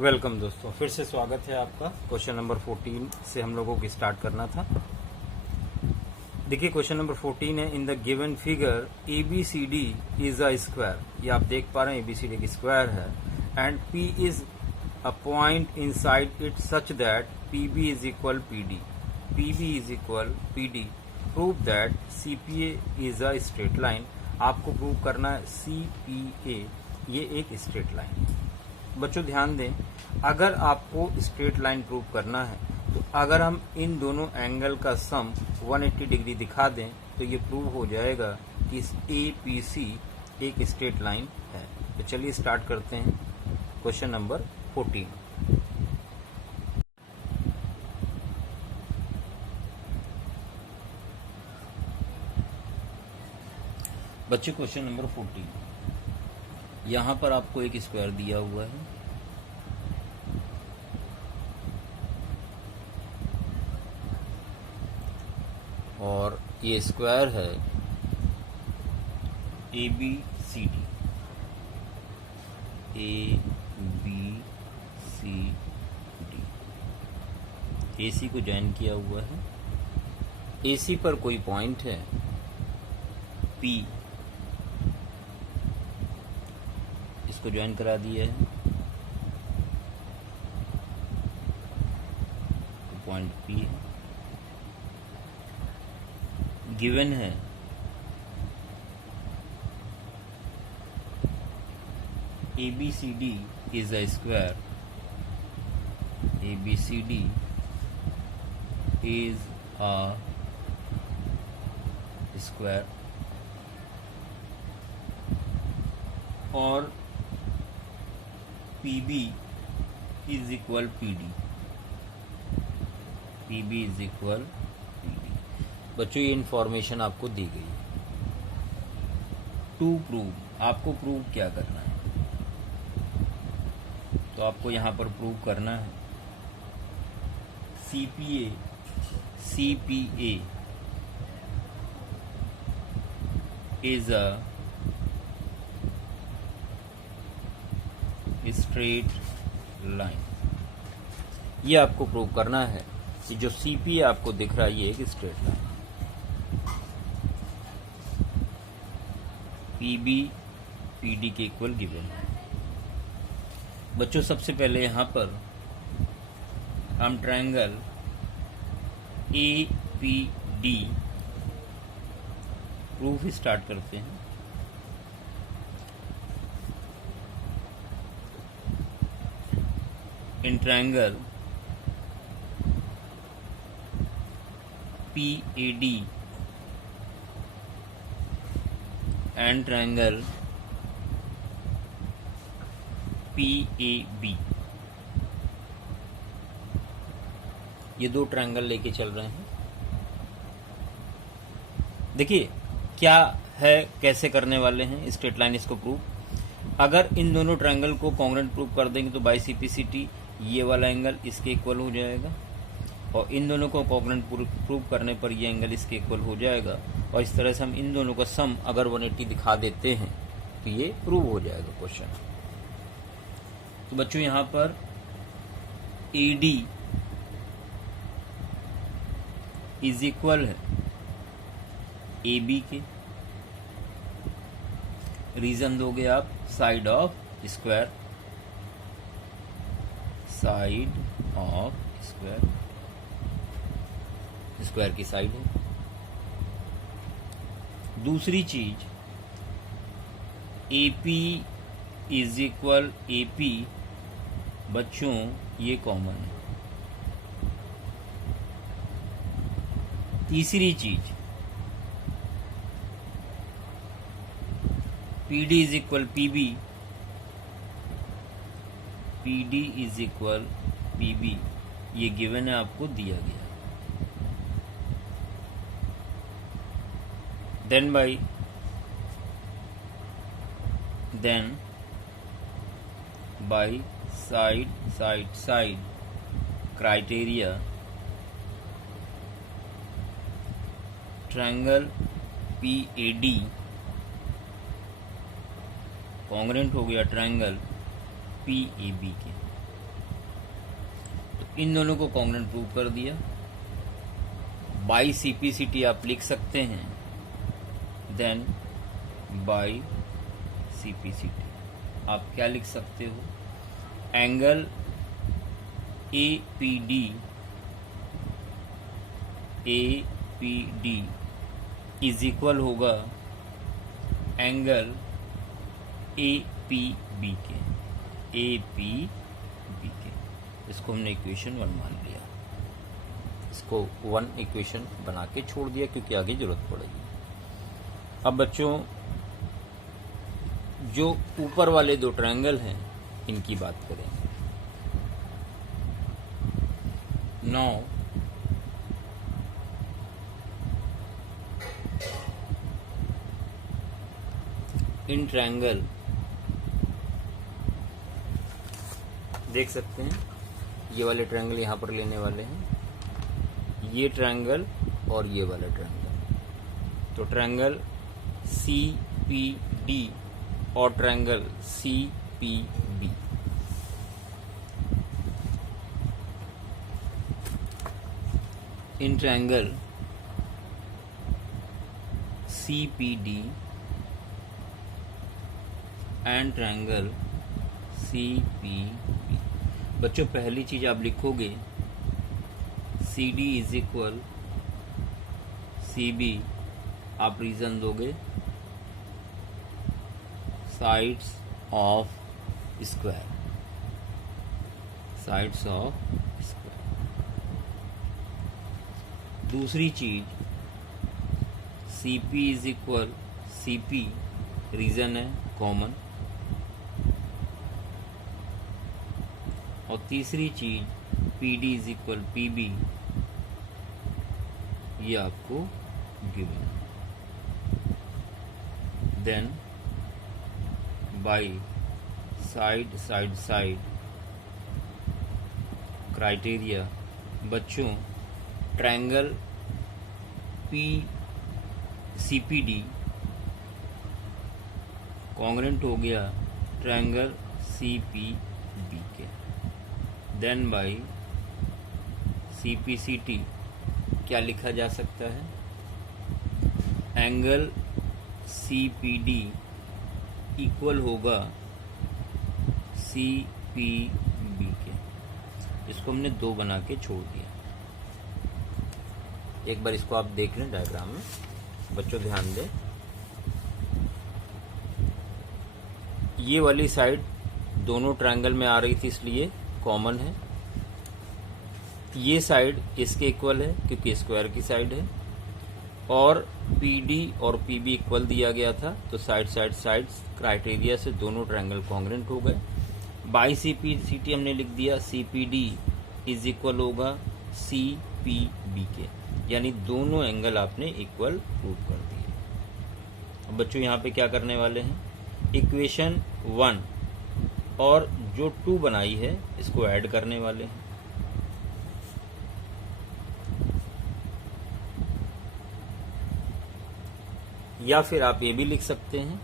Welcome दोस्तों, फिर से स्वागत है आपका। क्वेश्चन नंबर 14 से हम लोगों को स्टार्ट करना था। देखिए क्वेश्चन नंबर 14 है, in the given figure ABCD is a square. ये आप देख पा रहे हैं ABCD एक स्क्वायर है and P is a point inside it such that PB is equal PD, PB is equal PD। Prove that CPA is a straight line. आपको prove करना है CPA ये एक स्ट्रेट लाइन है। बच्चों ध्यान दें, अगर आपको स्ट्रेट लाइन प्रूव करना है तो अगर हम इन दोनों एंगल का सम 180 डिग्री दिखा दें तो ये प्रूव हो जाएगा कि APC एक स्ट्रेट लाइन है। तो चलिए स्टार्ट करते हैं क्वेश्चन नंबर 14। बच्चे क्वेश्चन नंबर 14, यहां पर आपको एक स्क्वायर दिया हुआ है और ये स्क्वायर है ABCD। AC को ज्वाइन किया हुआ है। AC पर कोई पॉइंट है P, इसको ज्वाइन करा दिया है। पॉइंट P है, गिवन है ABCD is a square, ABCD is a square और PB is equal PD, PB is equal PD। बच्चों ये इंफॉर्मेशन आपको दी गई है। टू प्रूव, आपको प्रूव क्या करना है, तो आपको यहां पर प्रूव करना है CPA is a straight line. ये आपको प्रूव करना है कि जो CPA आपको दिख रहा है ये एक स्ट्रेट लाइन। PB PD के इक्वल गिवन है। बच्चों सबसे पहले यहां पर हम ट्रायंगल APD प्रूफ स्टार्ट करते हैं। In triangle PAD and triangle PAB, ये दो ट्रायंगल लेके चल रहे हैं। देखिए क्या है, कैसे करने वाले हैं स्ट्रेट लाइन इसको प्रूव। अगर इन दोनों ट्रायंगल को कॉन्ग्रुएंट प्रूव कर देंगे तो बाय CPCT ये वाला एंगल इसके इक्वल हो जाएगा और इन दोनों को कॉन्ग्रुएंट प्रूव करने पर ये एंगल इसके इक्वल हो जाएगा और इस तरह से हम इन दोनों का सम अगर 180 दिखा देते हैं तो ये प्रूव हो जाएगा क्वेश्चन। तो बच्चों यहां पर AD इज इक्वल है AB के। रीजन दोगे आप side of square, side of square, square की साइड है। दूसरी चीज AP इज इक्वल AP, बच्चों ये कॉमन है। तीसरी चीज PD is equal PB, PD is equal PB, ये गिवन है, आपको दिया गया। Then by side criteria triangle PAD congruent हो गया ट्रायंगल PAB के। तो इन दोनों को कॉन्ग्रुएंट प्रूव कर दिया। बाई सीपीसीटी आप लिख सकते हैं, देन बाई सीपीसीटी आप क्या लिख सकते हो, एंगल एपीडी इज इक्वल होगा एंगल एपीबी के। इसको हमने इक्वेशन 1 मान लिया, इसको 1 इक्वेशन बना के छोड़ दिया क्योंकि आगे जरूरत पड़ेगी। अब बच्चों जो ऊपर वाले 2 ट्रायंगल हैं इनकी बात करेंगे। नाउ इन ट्रायंगल देख सकते हैं, ये वाले ट्रायंगल यहाँ पर लेने वाले हैं, ये ट्रायंगल और ये वाला ट्रायंगल। तो ट्रायंगल CPD और triangle CPB, in triangle CPD and triangle CPB। बच्चों पहली चीज आप लिखोगे CD इज इक्वल CB, आप रीजन दोगे sides of square, sides of square. दूसरी चीज CP is equal CP, reason है कॉमन। और तीसरी चीज PD इज इक्वल PB, ये आपको given. Then by side side side criteria, बच्चों ट्रायंगल CPD कॉन्ग्रुएंट हो गया ट्रायंगल CPB के। देन बाई CPCT क्या लिखा जा सकता है, एंगल CPD इक्वल होगा CPB के। इसको हमने 2 बना के छोड़ दिया। एक बार इसको आप देख लें डायग्राम में, बच्चों ध्यान दें। ये वाली साइड दोनों ट्रायंगल में आ रही थी इसलिए कॉमन है, ये साइड इसके इक्वल है क्योंकि स्क्वायर की साइड है, और PD और PB इक्वल दिया गया था, तो साइड साइड साइड्स क्राइटेरिया से दोनों ट्रायंगल कॉन्ग्रुएंट हो गए। बाई CPCT हमने लिख दिया CPD इज इक्वल होगा CPB के, यानी दोनों एंगल आपने इक्वल प्रूव कर दिए। अब बच्चों यहाँ पे क्या करने वाले हैं, इक्वेशन 1 और जो 2 बनाई है इसको ऐड करने वाले हैं। या फिर आप ये भी लिख सकते हैं,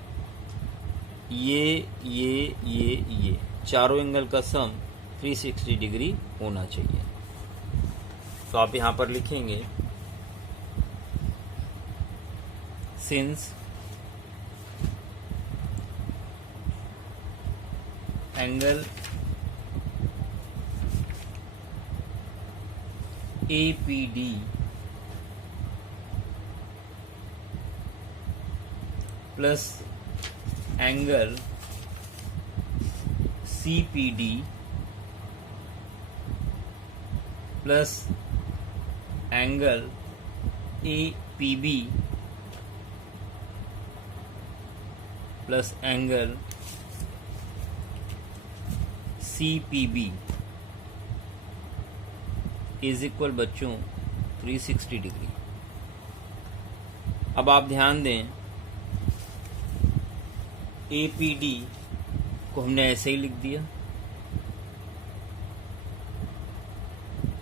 ये चारों एंगल का सम 360 डिग्री होना चाहिए। तो आप यहां पर लिखेंगे since angle APD plus angle CPD plus angle APB plus angle CPB is equal बच्चों 360 डिग्री। अब आप ध्यान दें, APD को हमने ऐसे ही लिख दिया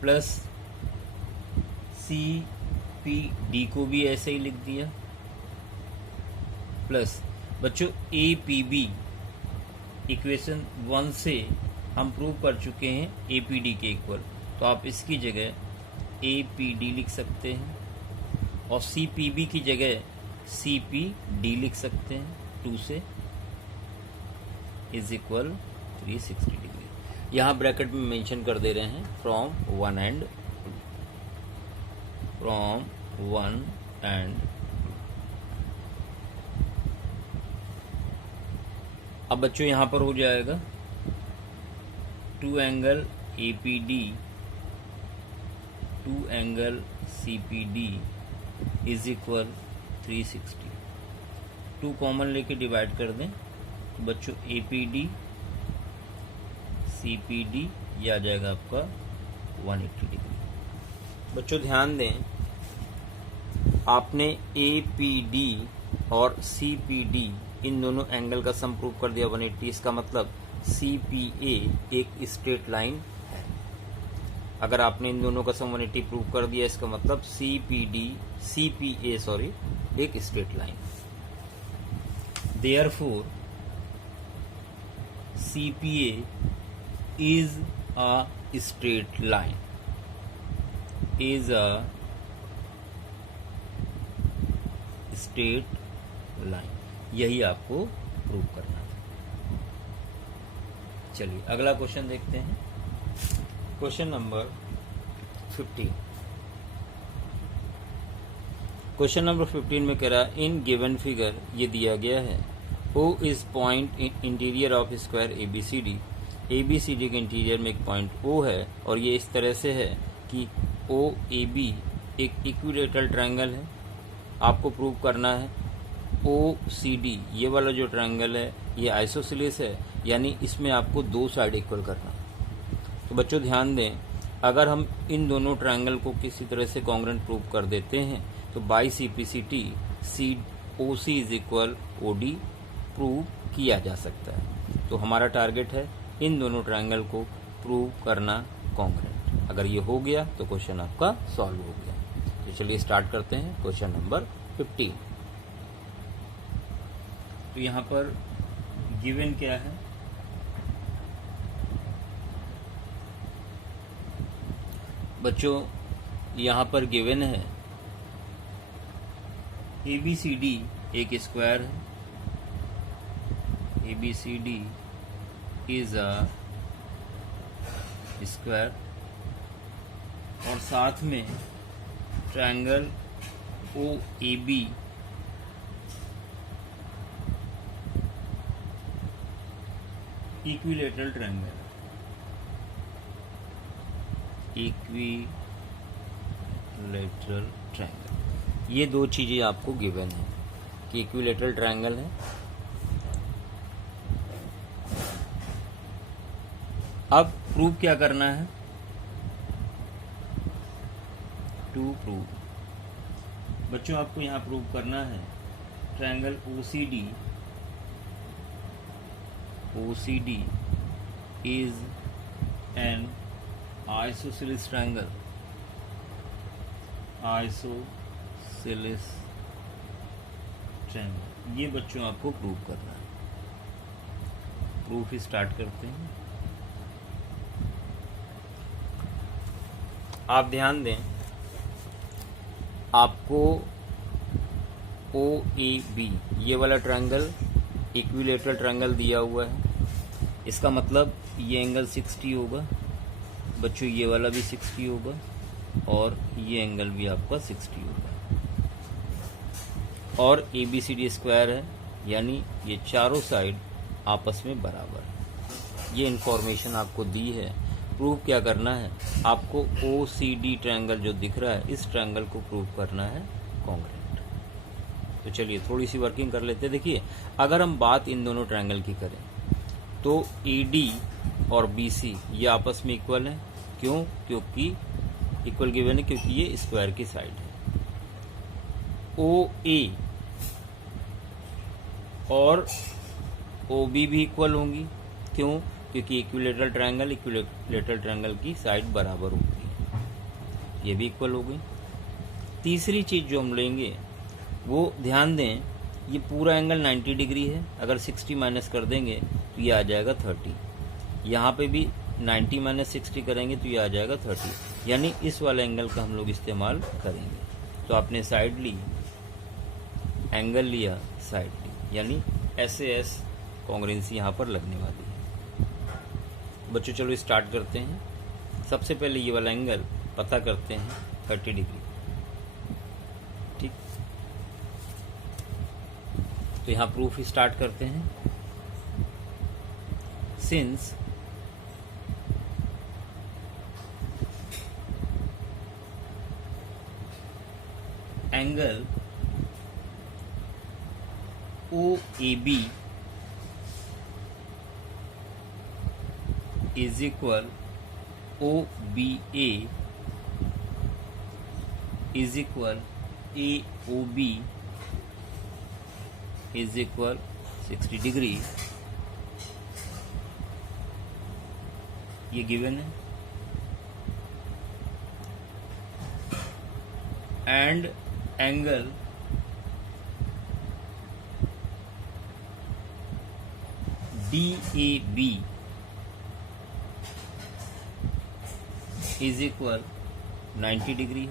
प्लस CPD को भी ऐसे ही लिख दिया प्लस बच्चों APB इक्वेशन 1 से हम प्रूव कर चुके हैं APD के इक्वल, तो आप इसकी जगह APD लिख सकते हैं और CPB की जगह CPD लिख सकते हैं 2 से इज इक्वल 360 डिग्री। यहाँ ब्रैकेट में मेंशन कर दे रहे हैं फ्रॉम वन एंड अब बच्चों यहाँ पर हो जाएगा 2 angle APD 2 angle CPD is equal 360। 2 common लेके डिवाइड कर दें तो बच्चों APD CPD ये आ जाएगा आपका 180 डिग्री। बच्चों ध्यान दें, आपने APD और CPD इन दोनों एंगल का सम प्रूव कर दिया 180। इसका मतलब CPA एक स्ट्रेट लाइन है। अगर आपने इन दोनों का सम 180 प्रूव कर दिया, इसका मतलब CPA एक straight line. Therefore CPA is a straight line, is a straight line। यही आपको प्रूव करना है। चलिए अगला क्वेश्चन देखते हैं। Question number 15। क्वेश्चन नंबर 15 में कह रहा है इन गिवन फिगर ये दिया गया है O is point interior of square ABCD। ABCD के इंटीरियर में एक पॉइंट O है और ये इस तरह से है कि OAB एक इक्विलेटरल ट्रायंगल है। आपको प्रूव करना है OCD ये वाला जो ट्रायंगल है ये आइसोसेलेस है, यानी इसमें आपको 2 साइड इक्वल करना है। तो बच्चों ध्यान दें, अगर हम इन दोनों ट्रायंगल को किसी तरह से कॉन्ग्रुएंट प्रूव कर देते हैं तो by CPCT OC is equal OD prove किया जा सकता है। तो हमारा टारगेट है इन दोनों ट्रायंगल को प्रूव करना कॉन्ग्रुएंट। अगर ये हो गया तो क्वेश्चन आपका सॉल्व हो गया। तो चलिए स्टार्ट करते हैं क्वेश्चन नंबर 15। तो यहाँ पर गिवन क्या है, बच्चों यहाँ पर गिवन है ABCD एक स्क्वायर है। ABCD इज अ स्क्वायर और साथ में triangle OAB equilateral triangle, equilateral triangle. ये 2 चीजें आपको गिवन है कि इक्विलेटरल ट्रायंगल है। अब प्रूव क्या करना है, टू प्रूव। बच्चों आपको यहाँ प्रूव करना है triangle OCD is an isosceles triangle, isosceles triangle। ये बच्चों आपको प्रूव करना है। प्रूफ स्टार्ट करते हैं। आप ध्यान दें, आपको OAB ये वाला ट्रायंगल इक्विलेटरल ट्रायंगल दिया हुआ है। इसका मतलब ये एंगल 60 होगा बच्चों, ये वाला भी 60 होगा और ये एंगल भी आपका 60 होगा। और ABCD स्क्वायर है, यानी ये चारों साइड आपस में बराबर है। ये इंफॉर्मेशन आपको दी है। प्रूव क्या करना है, आपको OCD ट्रायंगल जो दिख रहा है इस ट्रायंगल को प्रूव करना है कॉन्ग्रुएंट। तो चलिए थोड़ी सी वर्किंग कर लेते हैं। देखिए, अगर हम बात इन दोनों ट्रायंगल की करें तो AD और BC ये आपस में इक्वल है। क्यों? क्योंकि इक्वल गिवन है, क्योंकि ये स्क्वायर की साइड है। OA और OB भी इक्वल होंगी। क्यों? क्योंकि इक्विलेटरल ट्रायंगल की साइड बराबर होगी। ये भी इक्वल हो गई। तीसरी चीज जो हम लेंगे वो ध्यान दें, ये पूरा एंगल 90 डिग्री है। अगर 60 माइनस कर देंगे तो ये आ जाएगा 30। यहाँ पे भी 90 माइनस 60 करेंगे तो ये आ जाएगा 30, यानी इस वाले एंगल का हम लोग इस्तेमाल करेंगे। तो आपने साइड ली, एंगल लिया, साइड ली, यानी SAS कॉन्ग्रुएंसी यहाँ पर लगने वाली है। बच्चों चलो स्टार्ट करते हैं। सबसे पहले ये वाला एंगल पता करते हैं 30 डिग्री। ठीक, तो यहाँ प्रूफ स्टार्ट करते हैं। Since angle OAB is equal OBA is equal AOB is equal 60 degree, ये गिवन है। And angle DAB is equal 90 degree है।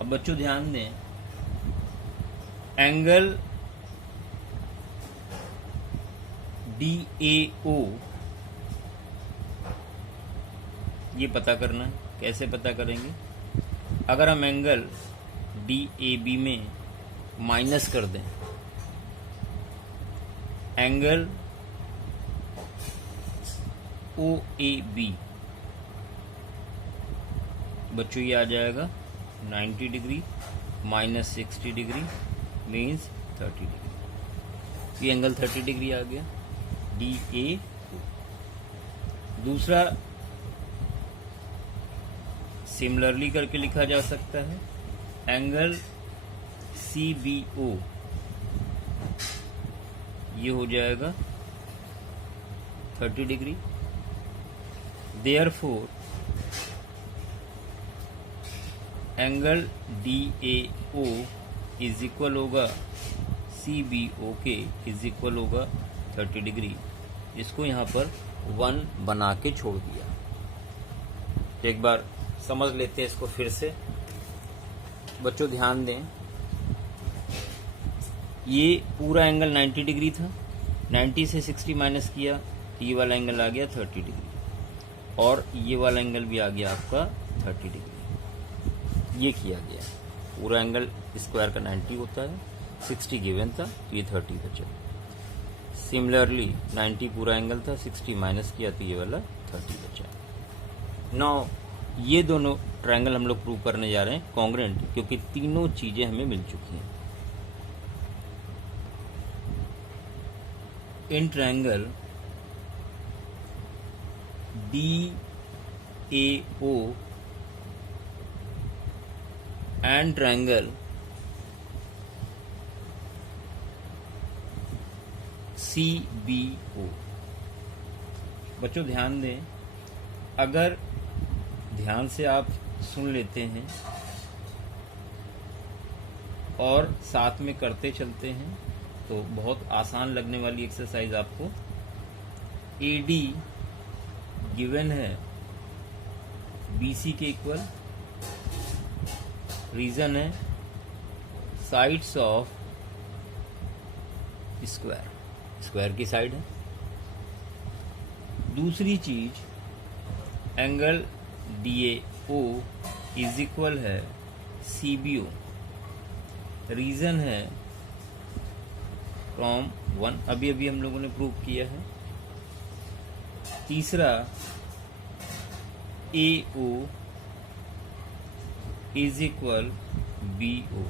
अब बच्चों ध्यान दें, एंगल DAO ये पता करना है। कैसे पता करेंगे? अगर हम एंगल DAB में माइनस कर दें एंगल OAB, बच्चों ये आ जाएगा 90 degree minus 60 degree means 30 degree. ये एंगल 30 डिग्री आ गया DAO। दूसरा सिमिलरली करके लिखा जा सकता है एंगल CBO, ये हो जाएगा 30 degree. Therefore angle DAO is equal होगा CBO के इज इक्वल होगा 30 डिग्री। इसको यहाँ पर 1 बना के छोड़ दिया। एक बार समझ लेते हैं इसको फिर से। बच्चों ध्यान दें, ये पूरा एंगल 90 डिग्री था, 90 से 60 माइनस किया तो ये वाला एंगल आ गया 30 डिग्री, और ये वाला एंगल भी आ गया आपका 30 डिग्री। ये किया गया, पूरा एंगल स्क्वायर का 90 होता है, 60 गिवन था तो ये 30 बचा। सिमिलरली 90 पूरा एंगल था, 60 माइनस किया तो ये वाला 30 बचा। नाउ ये दोनों ट्रायंगल हम लोग प्रूव करने जा रहे हैं कॉन्ग्रुएंट, क्योंकि तीनों चीजें हमें मिल चुकी हैं। In triangle DAO and triangle CBO। बच्चों ध्यान दें, अगर ध्यान से आप सुन लेते हैं और साथ में करते चलते हैं तो बहुत आसान लगने वाली एक्सरसाइज आपको। AD गिवन है BC के इक्वल, रीजन है साइड्स ऑफ स्क्वायर, स्क्वायर की साइड है। दूसरी चीज एंगल DAO इज इक्वल है CBO, रीजन है फ्रॉम 1, अभी अभी हम लोगों ने प्रूव किया है। तीसरा AO is equal BO,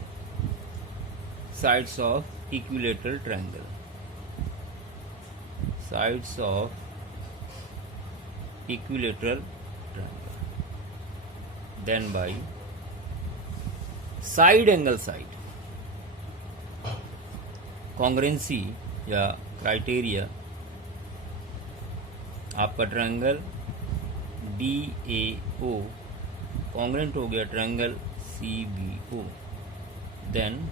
sides of equilateral triangle, sides of equilateral triangle. Then by side angle side congruency या क्राइटेरिया, आपका ट्रायंगल DAO कॉन्ग्रुएंट हो गया triangle CBO। Then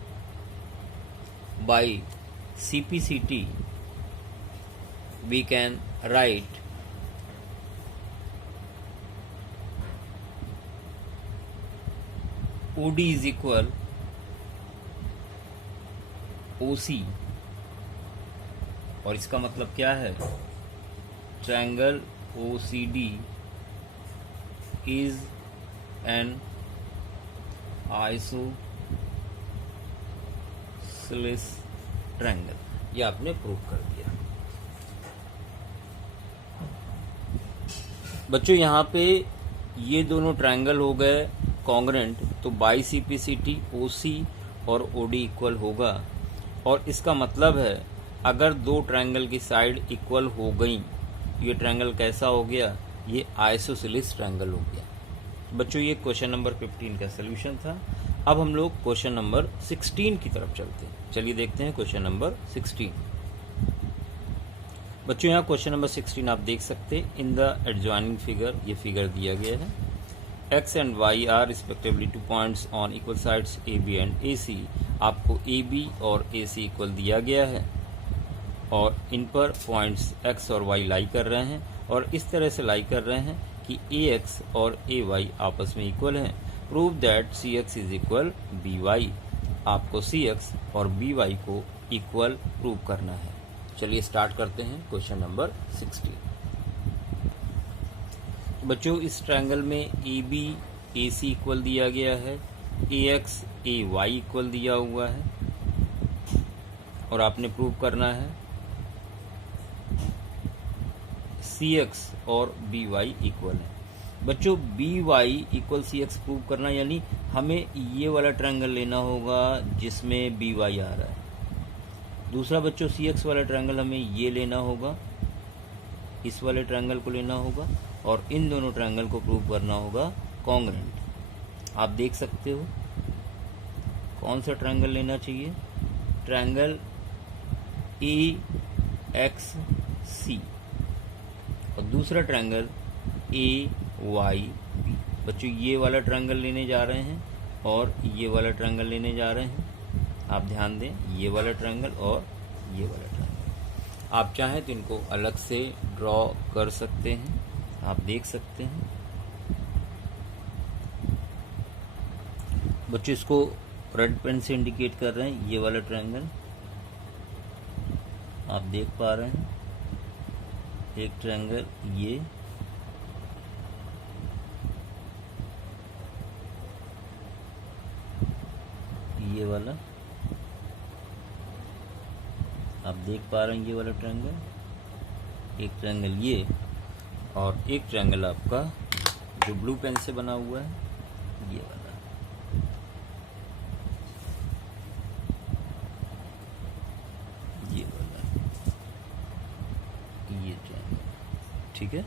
by CPCT we can write OD is equal OC, और इसका मतलब क्या है, triangle OCD is an isosceles triangle. ये आपने प्रूव कर दिया। बच्चों यहाँ पे ये दोनों ट्रायंगल हो गए कॉन्ग्रेंट, तो बाई CPCT OC और OD इक्वल होगा। और इसका मतलब है अगर दो ट्रायंगल की साइड इक्वल हो गई, ये ट्रायंगल कैसा हो गया, ये आइसोसेलेस ट्रायंगल हो गया। बच्चों ये क्वेश्चन नंबर 15 का सोल्यूशन था। अब हम लोग क्वेश्चन नंबर 16 की तरफ चलते हैं। चलिए देखते हैं क्वेश्चन नंबर 16। बच्चों यहाँ क्वेश्चन नंबर 16 आप देख सकते हैं, इन द एडजॉइनिंग फिगर, ये फिगर दिया गया है। x and y are respectively 2 points on equal sides AB and AC। आपको AB और AC इक्वल दिया गया है और इन पर पॉइंट्स x और y लाई कर रहे हैं, और इस तरह से लाई कर रहे हैं कि AX और AY आपस में इक्वल हैं। Prove that CX is equal BY। आपको CX और BY को इक्वल प्रूव करना है। चलिए स्टार्ट करते हैं क्वेश्चन नंबर 16। बच्चों इस ट्रायंगल में AB AC इक्वल दिया गया है, AX AY इक्वल दिया हुआ है, और आपने प्रूव करना है CX और BY इक्वल है। बच्चों BY इक्वल CX प्रूव करना यानी हमें ये वाला ट्रायंगल लेना होगा जिसमें BY आ रहा है। दूसरा बच्चों CX वाला ट्रायंगल हमें ये लेना होगा, इस वाले ट्रायंगल को लेना होगा, और इन दोनों ट्रायंगल को प्रूव करना होगा कॉन्ग्रेंट। आप देख सकते हो कौन सा ट्रायंगल लेना चाहिए, ट्रायंगल AXC और दूसरा ट्रायंगल AYB। बच्चों ये वाला ट्रायंगल लेने जा रहे हैं और ये वाला ट्रायंगल लेने जा रहे हैं। आप ध्यान दें, ये वाला ट्रायंगल और ये वाला ट्रायंगल। आप चाहें तो इनको अलग से ड्रॉ कर सकते हैं, आप देख सकते हैं। बच्चों इसको रेड पेन से इंडिकेट कर रहे हैं, ये वाला ट्रायंगल आप देख पा रहे हैं। एक ट्रायंगल ये वाला आप देख पा रहे हैं, ये वाला ट्रायंगल, एक ट्रायंगल ये, और एक ट्रायंगल आपका जो ब्लू पेन से बना हुआ है, ये वाला। ये वाला, ये ट्रायंगल, ठीक है।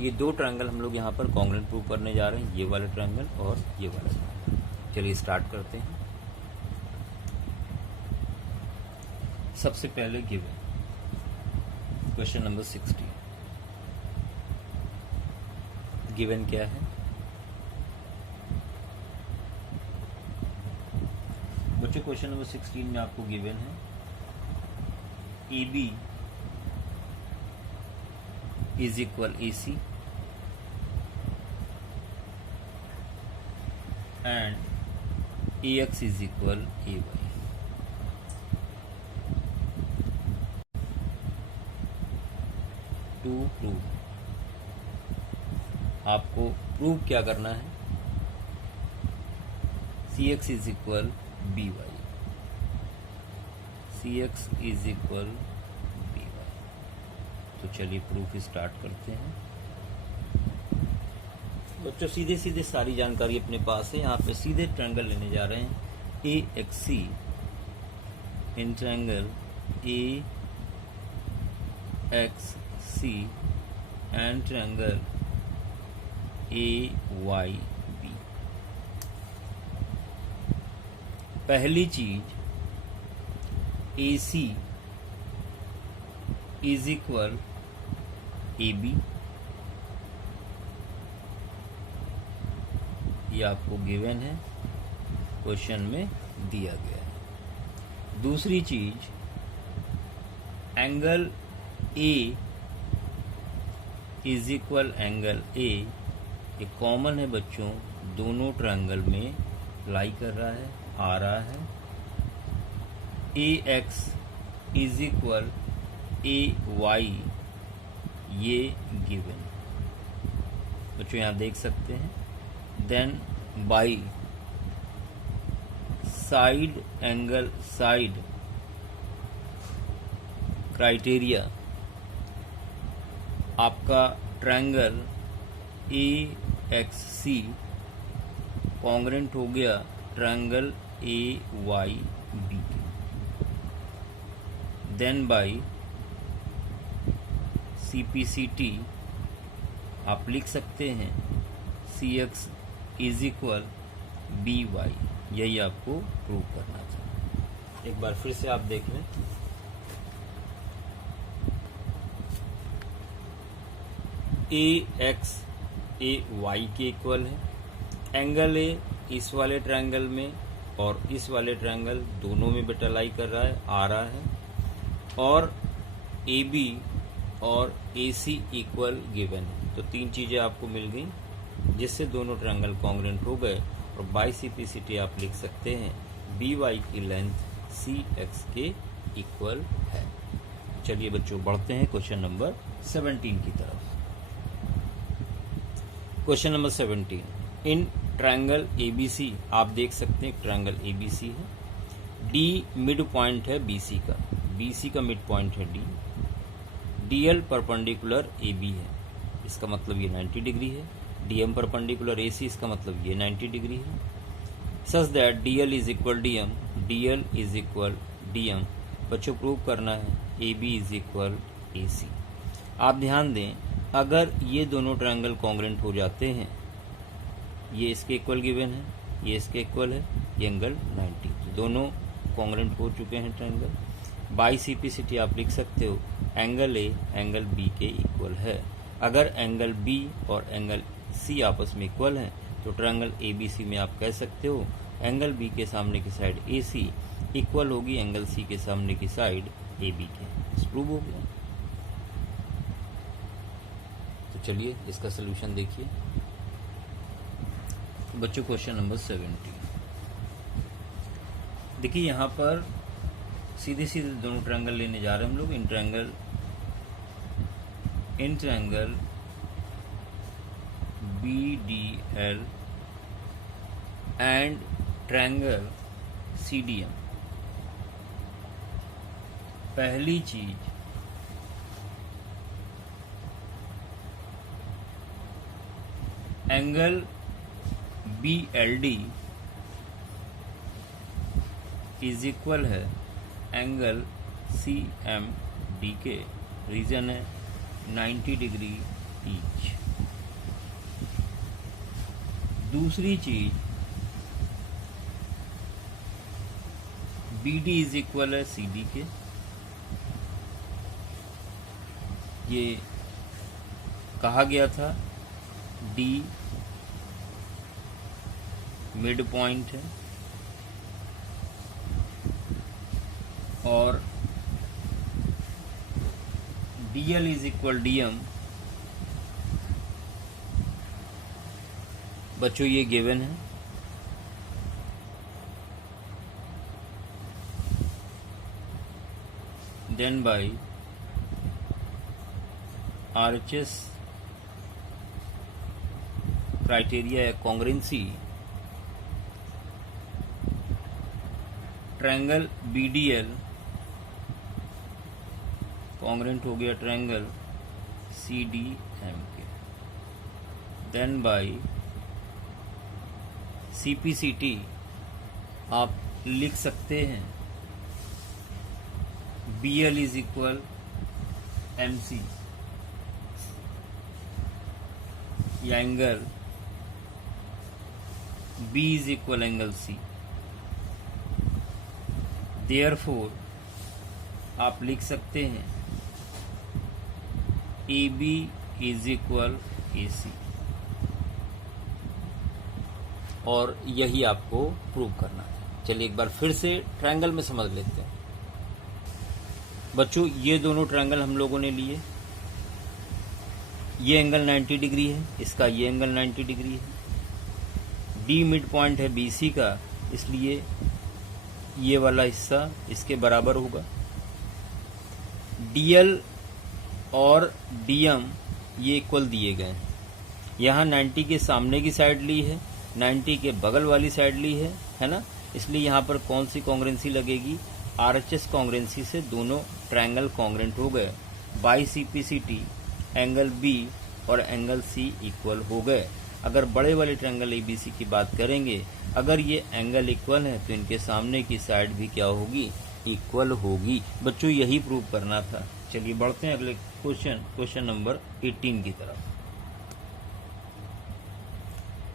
ये दो ट्रायंगल हम लोग यहाँ पर कॉन्ग्रेंट प्रूव करने जा रहे हैं, ये वाला ट्रायंगल और ये वाला ट्रायंगल। चलिए स्टार्ट करते हैं। सबसे पहले गिवन क्वेश्चन नंबर 16। गिवन क्या है बच्चों, क्वेश्चन नंबर 16 में आपको गिवन है AB is equal AC and AX is equal AY। To prove, आपको प्रूव क्या करना है, CX is equal BY, CX is equal BY। तो चलिए प्रूफ स्टार्ट करते हैं। बच्चों सीधे सीधे सारी जानकारी अपने पास है, यहाँ पे सीधे ट्रायंगल लेने जा रहे हैं AXC in triangle AXC and triangle AYB। पहली चीज AC इज इक्वल AB, ये आपको गिवन है, क्वेश्चन में दिया गया है। दूसरी चीज angle A is equal angle A, ये कॉमन है बच्चों दोनों ट्रायंगल में, लाई कर रहा है, आ रहा है AX इज इक्वल AY, ये गिवन। बच्चों यहाँ देख सकते हैं, then by side angle side criteria आपका ट्रायंगल AXC कॉन्ग्रेंट हो गया ट्रायंगल AYB के। देन बाई CPCT आप लिख सकते हैं CX इज इक्वल BY, यही आपको प्रूव करना चाहिए। एक बार फिर से आप देख लें, AX AY के इक्वल है, एंगल A इस वाले ट्रायंगल में और इस वाले ट्रायंगल दोनों में बेटा लाई कर रहा है, आ रहा है, और AB और AC इक्वल गिवन है। तो तीन चीजें आपको मिल गई जिससे दोनों ट्रायंगल कॉन्ग्रेंट हो गए, और बाई CPCT आप लिख सकते हैं BY की लेंथ CX के इक्वल है। चलिए बच्चों बढ़ते हैं क्वेश्चन नंबर 17 की तरफ। Question number 17, in triangle ABC आप देख सकते हैं ट्रायंगल ABC है, D मिड पॉइंट है BC का, BC का मिड पॉइंट है D, DL परपेंडिकुलर AB है, इसका मतलब ये 90 डिग्री है, DM परपेंडिकुलर AC, इसका मतलब ये 90 डिग्री है, such that DL is equal DM, DL is equal DM। बच्चों प्रूव करना है AB इज इक्वल AC। आप ध्यान दें, अगर ये दोनों ट्रायंगल कॉन्ग्रेंट हो जाते हैं, ये इसके इक्वल गिवन है, ये इसके इक्वल है, ये एंगल 90, दोनों कॉन्ग्रेंट हो चुके हैं ट्रायंगल। बाई CPCT आप लिख सकते हो एंगल A एंगल B के इक्वल है। अगर एंगल B और एंगल C आपस में इक्वल हैं तो ट्रायंगल ABC में आप कह सकते हो एंगल B के सामने की साइड AC इक्वल होगी एंगल C के सामने की साइड AB के। प्रूव हो गया। तो चलिए इसका सलूशन देखिए बच्चों। क्वेश्चन नंबर 17, देखिए यहाँ पर सीधे सीधे दोनों ट्रायंगल लेने जा रहे हैं हम लोग। In triangle BDL and triangle CDM। पहली चीज, एंगल BLD इज इक्वल है एंगल CMD के, रीजन है 90 डिग्री ईच। दूसरी चीज, BD इज इक्वल है CD के, ये कहा गया था D मिड पॉइंट है और DL इज इक्वल DM। बच्चों ये गिवन है। देन बाई RHS क्राइटेरिया या कॉन्ग्रेंसी, ट्रायंगल BDL कॉन्ग्रेंट हो गया ट्रायंगल CDM के। देन बाई CPCT आप लिख सकते हैं BL इज इक्वल MC या angle B is equal angle C। Therefore आप लिख सकते हैं AB इज इक्वल AC, और यही आपको प्रूव करना है। चलिए एक बार फिर से ट्रायंगल में समझ लेते हैं बच्चों। ये दोनों ट्रायंगल हम लोगों ने लिए, ये एंगल 90 डिग्री है, इसका ये एंगल 90 डिग्री है। डी मिड पॉइंट है बीसी का, इसलिए ये वाला हिस्सा इसके बराबर होगा। डीएल और डीएम ये इक्वल दिए गए हैं। यहाँ 90 के सामने की साइड ली है, 90 के बगल वाली साइड ली है ना, इसलिए यहाँ पर कौन सी कॉन्ग्रेंसी लगेगी, आरएचएस कॉन्ग्रेंसी से दोनों ट्रायंगल कॉन्ग्रेंट हो गए। बाई सीपीसीटी एंगल बी और एंगल सी इक्वल हो गए। अगर बड़े वाले ट्रायंगल एबीसी की बात करेंगे, अगर ये एंगल इक्वल है तो इनके सामने की साइड भी क्या होगी, इक्वल होगी। बच्चों यही प्रूव करना था। चलिए बढ़ते हैं अगले क्वेश्चन नंबर 18 की तरफ।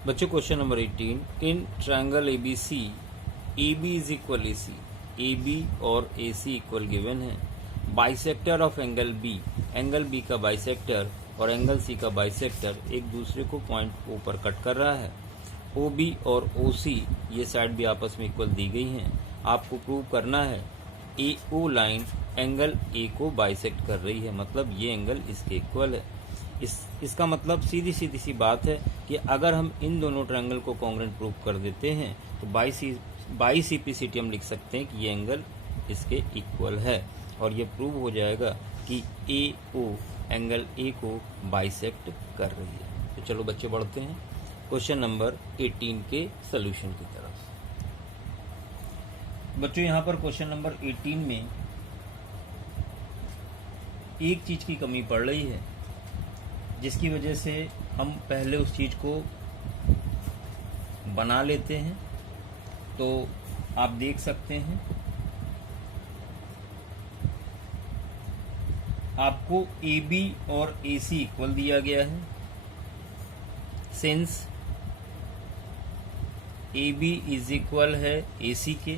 बच्चों question number 18, in triangle ABC AB is equal AC, AB और AC इक्वल गिवन है। Bisector of angle B, angle B का बाइसेक्टर और एंगल C का बाइसेक्टर एक दूसरे को पॉइंट O पर कट कर रहा है। OB और OC ये साइड भी आपस में इक्वल दी गई हैं। आपको प्रूव करना है AO लाइन एंगल A को बाइसेक्ट कर रही है, मतलब ये एंगल इसके इक्वल है। इसका मतलब सीधी सी बात है कि अगर हम इन दोनों ट्रायंगल को कॉन्ग्रेंट प्रूव कर देते हैं तो बाई सीपीसीटी हम लिख सकते हैं कि ये एंगल इसके इक्वल है, और ये प्रूव हो जाएगा कि AO एंगल A को बाइसेक्ट कर रही है। तो चलो बच्चे बढ़ते हैं क्वेश्चन नंबर 18 के सोल्यूशन की तरफ। बच्चों यहाँ पर क्वेश्चन नंबर 18 में एक चीज की कमी पड़ रही है, जिसकी वजह से हम पहले उस चीज को बना लेते हैं। तो आप देख सकते हैं आपको AB और AC इक्वल दिया गया है। सिंस AB इज इक्वल है AC के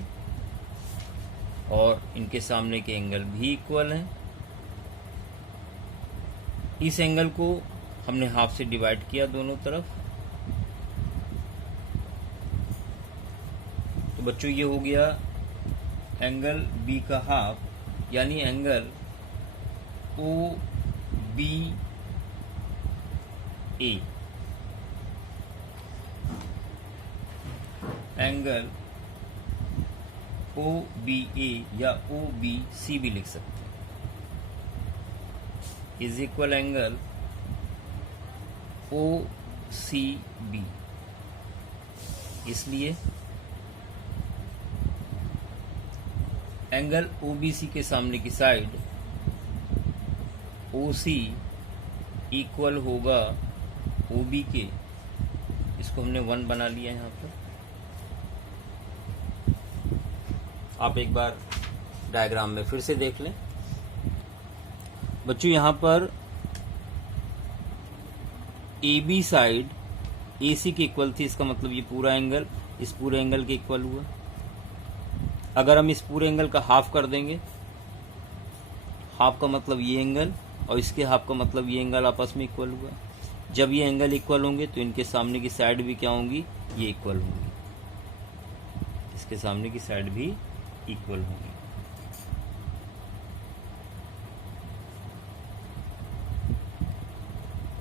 और इनके सामने के एंगल भी इक्वल हैं, इस एंगल को हमने हाफ से डिवाइड किया दोनों तरफ। तो बच्चों ये हो गया एंगल B का हाफ, यानी एंगल OBA। एंगल OBA या OBC भी लिख सकते हैं, इज इक्वल एंगल OCB। इसलिए एंगल OBC के सामने की साइड OC इक्वल होगा OB के, इसको हमने 1 बना लिया यहाँ पर। आप एक बार डायग्राम में फिर से देख लें। बच्चों यहाँ पर AB साइड AC के इक्वल थी, इसका मतलब ये पूरा एंगल इस पूरे एंगल के इक्वल हुआ। अगर हम इस पूरे एंगल का हाफ कर देंगे, हाफ का मतलब ये एंगल और इसके हाफ का मतलब ये एंगल आपस में इक्वल हुआ। जब ये एंगल इक्वल होंगे तो इनके सामने की साइड भी क्या होंगी, ये इक्वल होंगी, इसके सामने की साइड भी इक्वल होंगी।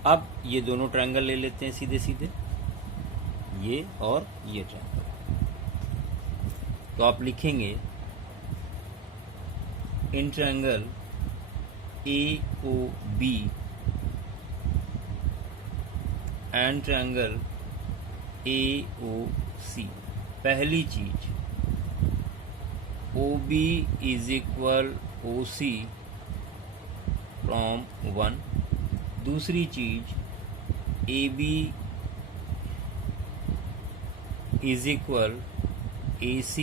अब ये दोनों ट्रायंगल ले लेते हैं सीधे सीधे, ये और ये ट्रायंगल। तो आप लिखेंगे in triangle AOB and triangle AOC। पहली चीज OB is equal OC from 1। दूसरी चीज AB इज इक्वल AC,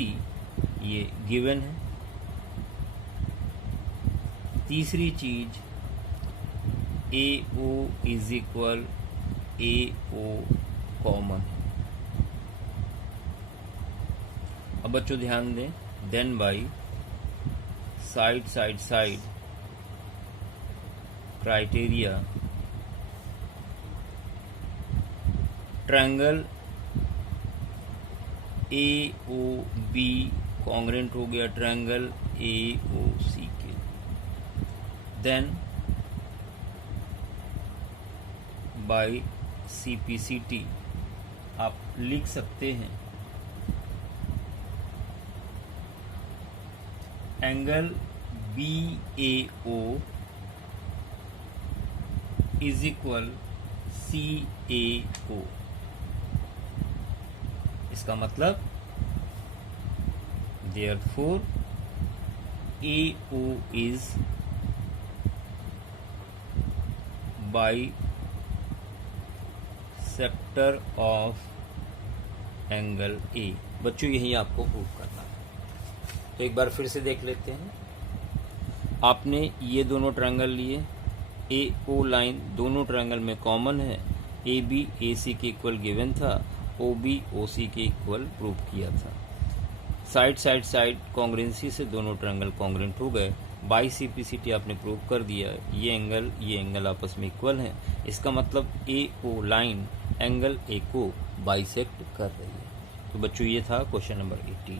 ये गिवन है। तीसरी चीज AO is equal AO common है। अब बच्चों ध्यान दें, then by side side side criteria triangle AOB congruent हो गया ट्रायंगल AOC के। देन बाय CPCT आप लिख सकते हैं angle BAO is equal CAO। इसका मतलब therefore AO is bisector of angle A। बच्चों यही आपको प्रूव करना है। तो एक बार फिर से देख लेते हैं। आपने ये दोनों ट्रायंगल लिए, AO लाइन दोनों ट्रायंगल में कॉमन है, AB AC के इक्वल गिवन था, OB OC के इक्वल प्रूव किया था। साइड साइड साइड कॉन्ग्रेंसी से दोनों ट्रायंगल कॉन्ग्रेंट हो गए। बाई CPCT आपने प्रूव कर दिया, ये एंगल आपस में इक्वल हैं। इसका मतलब AO लाइन एंगल A को बाइसेक्ट कर रही है। तो बच्चों ये था क्वेश्चन नंबर 18।